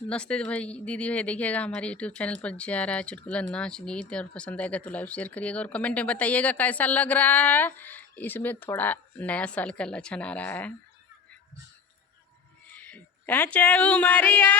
नमस्ते भाई दीदी भाई, देखिएगा हमारे यूट्यूब चैनल पर जा रहा है चुटकुला नाच गीत, और पसंद आएगा तो लाइक शेयर करिएगा और कमेंट में बताइएगा कैसा लग रहा है। इसमें थोड़ा नया साल का लक्षण आ रहा है। कच्चे उमरिया